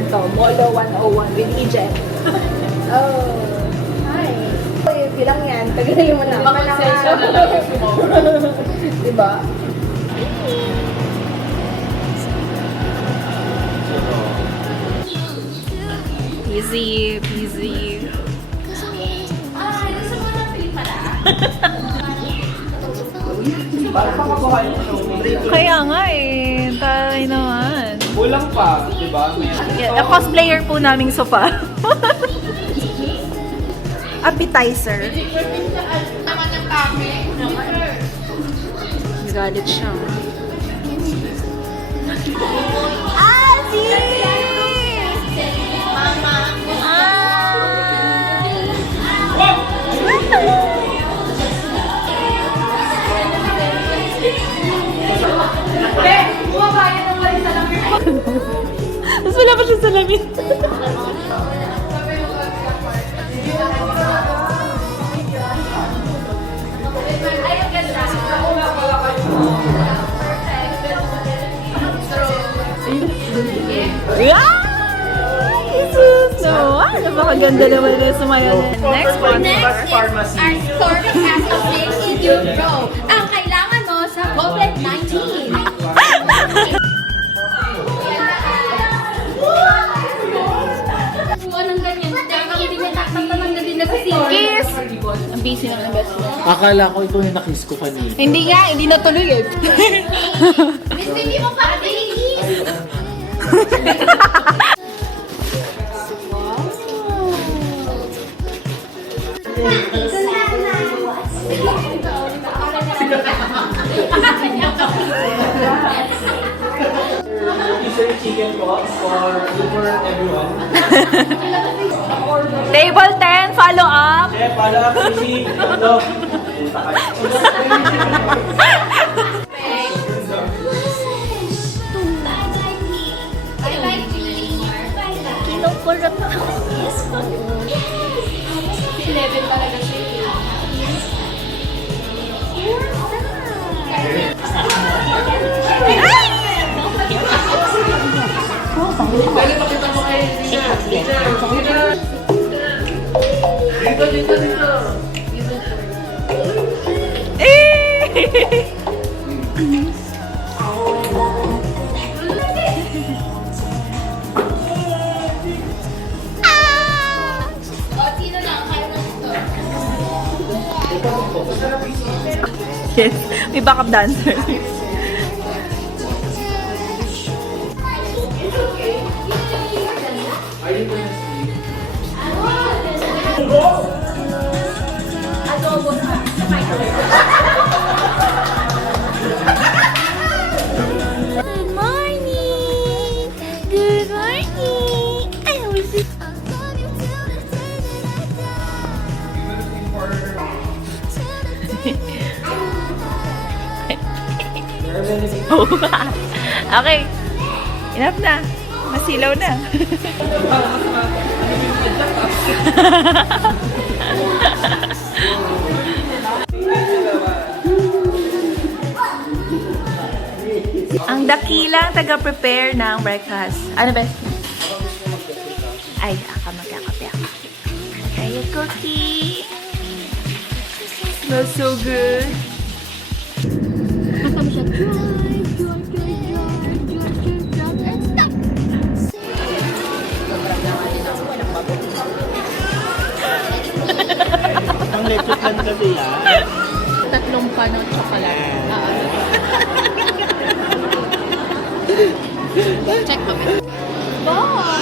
Ito, Molo 101 with Ejen. Oh, hi. Bilang yan, tagalin mo na. Makonsensya na lang yung sumobra. Diba? Easy, easy. Kaya nga eh. Taray naman. Kulang pa, di ba? Yeah, cosplayer po naming sofa. Appetizer. Galit siya. Adi! Mama! Tapos wala pa siya salamin. Jesus! No, napakaganda naman na sumayaw. Next one. Pharmacy. Our store has a place in Europe. Ang kailangan mo sa COVID-19. Anong ganyan? Teka, hindi na tatanong na din na sa Kiss! Ang busy naman ng best friend. Akala ko ito yung nakiss ko kanina. Hindi nga, hindi natuloy eh. Miss, hindi mo pa release. Isa chicken po for everyone. Table 10, follow up. Eh, follow up, Sisi. Hello. Kinukulot ako. 11 talaga siya. Dali, pakita mo kay Dina. Dina. Dito. O, sino lang kayo mo ito? Yes, may backup dancer. Good morning! Good morning! I was just... Okay. Enough na. Masilaw na. Ang dakilang taga-prepare ng breakfast. Ano ba? Ay, ako magkakape ako. Try a cookie. Smells so good. Ang leche plan kasi yan. Tatlong pan ng chocolate. Check mo. Bye!